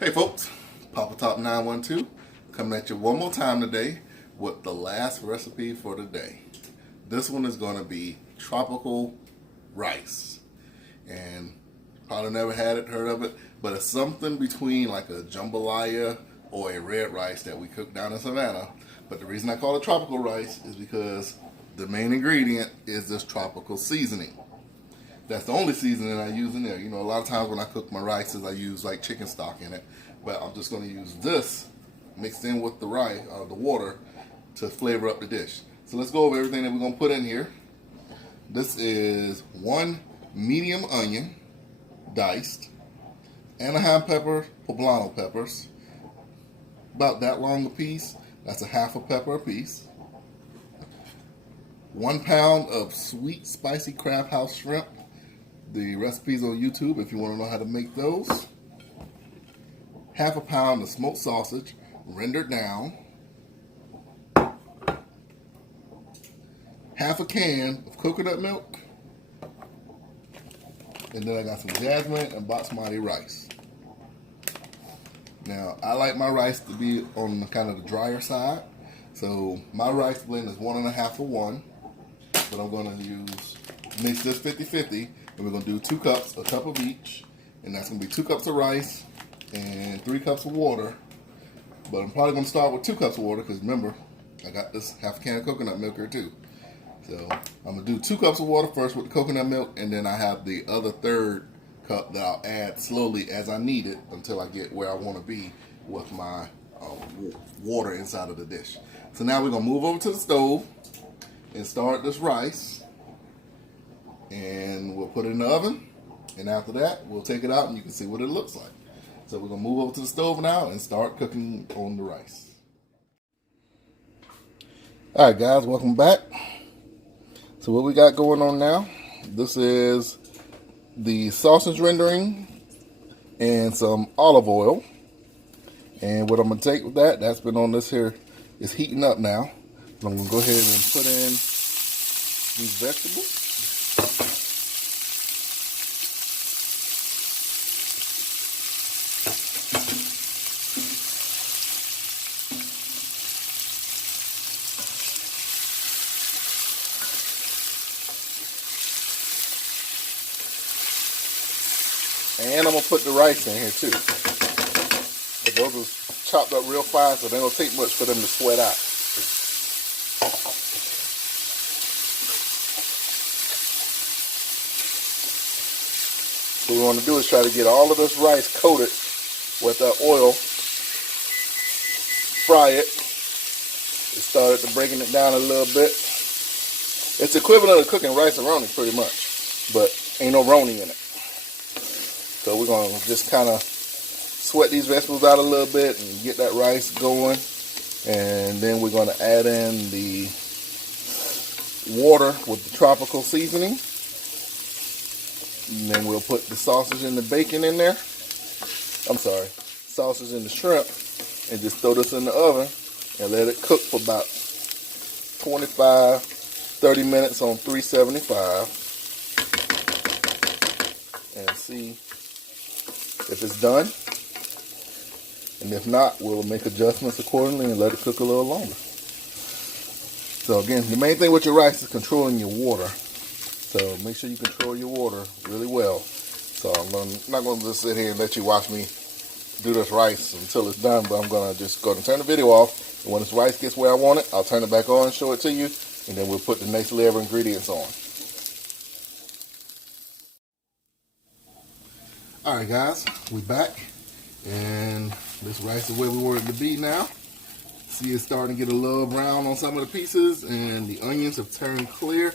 Hey folks, Papa Top 912 coming at you one more time today with the last recipe for the day. This one is going to be tropical rice, and probably never had it, heard of it, but it's something between like a jambalaya or a red rice that we cook down in Savannah. But the reason I call it tropical rice is because the main ingredient is this tropical seasoning. That's the only seasoning I use in there. You know, a lot of times when I cook my rices, I use like chicken stock in it. But I'm just going to use this mixed in with the rice, the water, to flavor up the dish. So let's go over everything that we're going to put in here. This is 1 medium onion, diced, Anaheim pepper, poblano peppers, about that long a piece. That's a half a pepper a piece. 1 pound of sweet, spicy crab house shrimp. The recipe's on YouTube if you want to know how to make those. Half a pound of smoked sausage, rendered down. Half a can of coconut milk. And then I got some jasmine and basmati rice. Now, I like my rice to be on kind of the drier side. So my rice blend is 1.5 to 1. But I'm going to mix this 50-50. And we're going to do 2 cups, a cup of each. And that's going to be 2 cups of rice and 3 cups of water. But I'm probably going to start with 2 cups of water because remember, I got this half a can of coconut milk here too. So I'm going to do 2 cups of water first with the coconut milk, and then I have the other third cup that I'll add slowly as I need it until I get where I want to be with my water inside of the dish. So now we're going to move over to the stove and start this rice. And we'll put it in the oven, and after that we'll take it out and you can see what it looks like. So we're going to move over to the stove now and start cooking on the rice. Alright guys, welcome back. So what we got going on now, this is the sausage rendering and some olive oil. And what I'm going to take with that, that's been on this here, is heating up now. So I'm going to go ahead and put in these vegetables. And I'm going to put the rice in here too. But those are chopped up real fine, so they don't take much for them to sweat out. What we want to do is try to get all of this rice coated with that oil. Fry it. It started to breaking it down a little bit. It's equivalent of cooking rice-a-roni pretty much, but ain't no roni in it. So we're going to just kind of sweat these vegetables out a little bit and get that rice going. And then we're going to add in the water with the tropical seasoning. And then we'll put the sausage and the bacon in there. Sausage and the shrimp. And just throw this in the oven and let it cook for about 25-30 minutes on 375. And see if it's done, and if not, we'll make adjustments accordingly and let it cook a little longer. So again, the main thing with your rice is controlling your water. So make sure you control your water really well. So I'm not going to just sit here and let you watch me do this rice until it's done, but I'm going to just go and turn the video off, and when this rice gets where I want it, I'll turn it back on and show it to you, and then we'll put the next layer of ingredients on. Alright guys, we back, and this rice is where we want it to be now. See, it's starting to get a little brown on some of the pieces, and the onions have turned clear.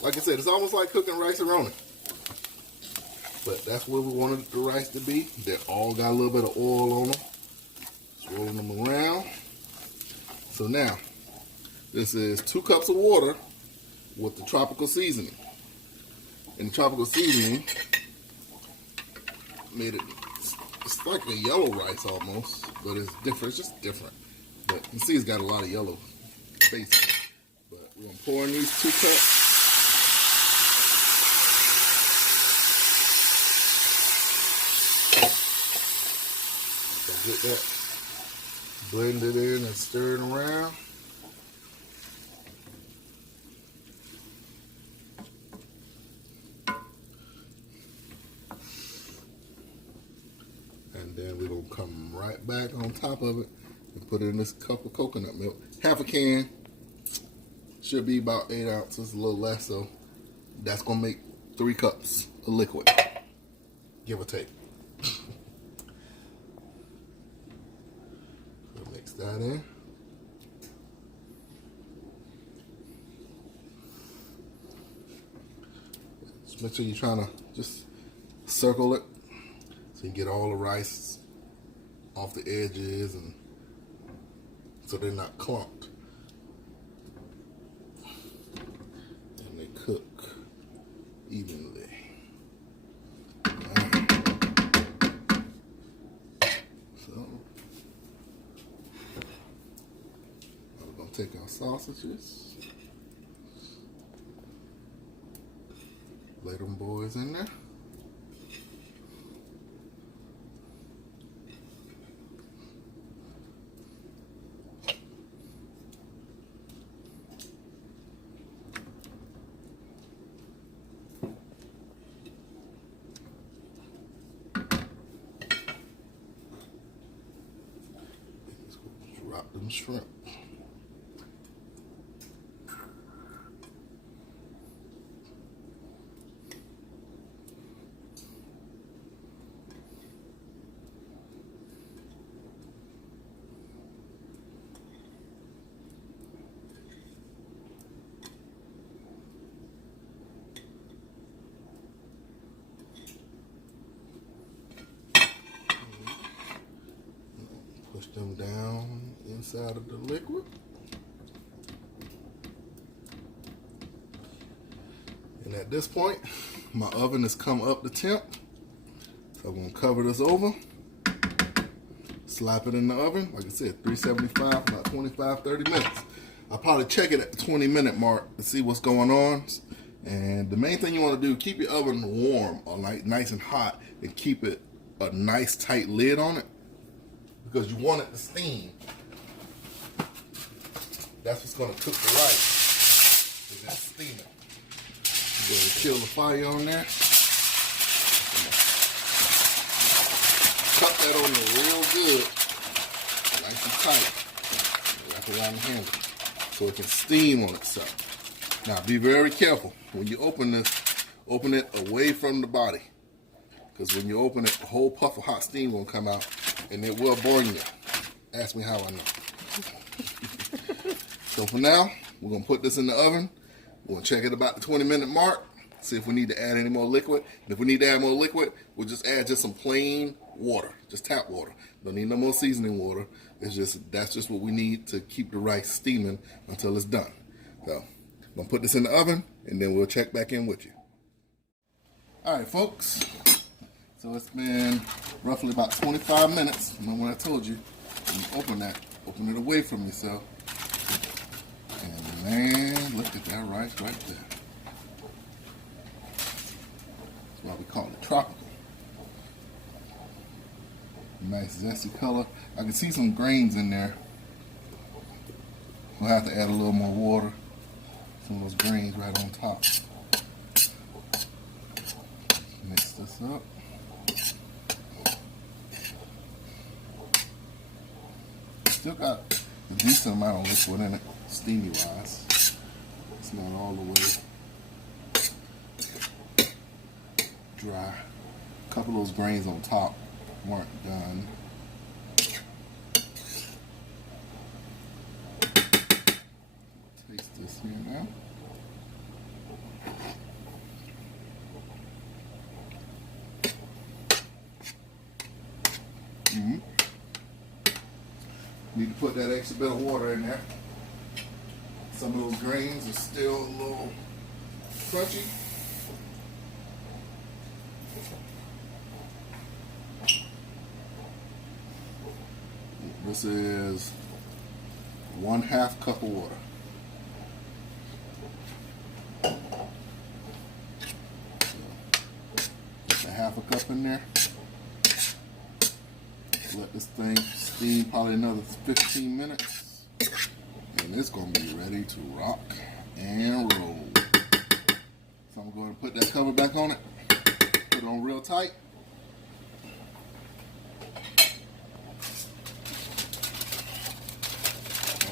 Like I said, it's almost like cooking rice-a-roni. But that's where we wanted the rice to be. They all got a little bit of oil on them. Just rolling them around. So now, this is 2 cups of water with the tropical seasoning. And the tropical seasoning made it, it's like a yellow rice almost, but it's different. It's just different. But you can see it's got a lot of yellow face in it. But we're going to pour in these 2 cups. Get that blended in and stirred around. And then we're going to come right back on top of it and put in this cup of coconut milk. Half a can. Should be about 8 ounces, a little less, so that's going to make 3 cups of liquid, give or take. So mix that in. Just make sure you're trying to just circle it so you get all the rice off the edges and so they're not clumped. And they cook evenly. Right. So we're gonna take our sausages, lay them boys in there. Drop them shrimp. Push them down inside of the liquid. And at this point, my oven has come up to temp. So I'm gonna cover this over, slap it in the oven. Like I said, 375 for about 25, 30 minutes. I'll probably check it at the 20-minute mark to see what's going on. And the main thing you wanna do, keep your oven warm or nice and hot, and keep it a nice tight lid on it, because you want it to steam. That's what's gonna cook the rice, is that steaming. You're gonna kill the fire on there. Cut that on there real good, nice and tight. Wrap it around the handle so it can steam on itself. Now be very careful when you open this. Open it away from the body, because when you open it, a whole puff of hot steam gonna come out, and it will burn you. Ask me how I know. So for now, we're gonna put this in the oven. We're gonna check it about the 20-minute mark, see if we need to add any more liquid. And if we need to add more liquid, we'll just add just some plain water, just tap water. Don't need no more seasoning water. That's just what we need to keep the rice steaming until it's done. So I'm gonna put this in the oven, and then we'll check back in with you. All right, folks. So it's been roughly about 25 minutes. Remember what I told you? When you open it away from yourself. And man, look at that rice right there. That's why we call it tropical. Nice zesty color. I can see some grains in there. We'll have to add a little more water. Some of those grains right on top. Mix this up. Still got a decent amount of liquid in it, steamy wise. It's not all the way dry. A couple of those grains on top weren't done. Taste this here now. Need to put that extra bit of water in there. Some of those grains are still a little crunchy. This is 1/2 cup of water. Just a 1/2 cup in there. Let this thing steam probably another 15 minutes. And it's going to be ready to rock and roll. So I'm going to put that cover back on it. Put it on real tight.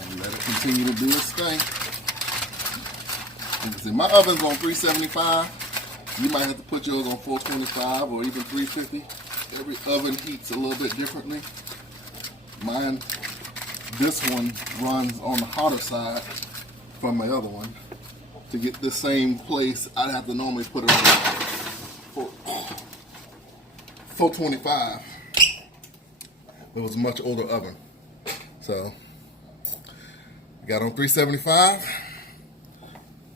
And let it continue to do its thing. You can see my oven's on 375. You might have to put yours on 425 or even 350. Every oven heats a little bit differently. Mine, this one runs on the hotter side from my other one. To get the same place, I'd have to normally put it on 425. It was a much older oven. So, I got on 375.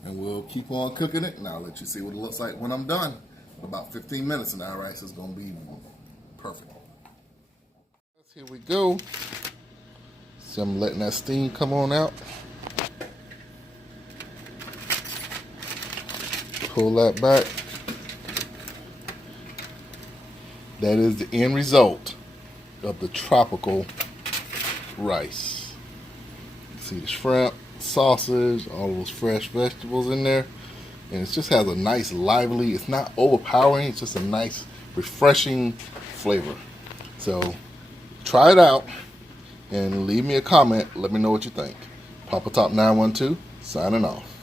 And we'll keep on cooking it, and I'll let you see what it looks like when I'm done. In about 15 minutes, and our rice is going to be perfect. Here we go. See, I'm letting that steam come on out. Pull that back. That is the end result of the tropical rice. See the shrimp, sausage, all those fresh vegetables in there, and it just has a nice lively, it's not overpowering, it's just a nice refreshing flavor. So try it out and leave me a comment. Let me know what you think. Papa Top 912 signing off.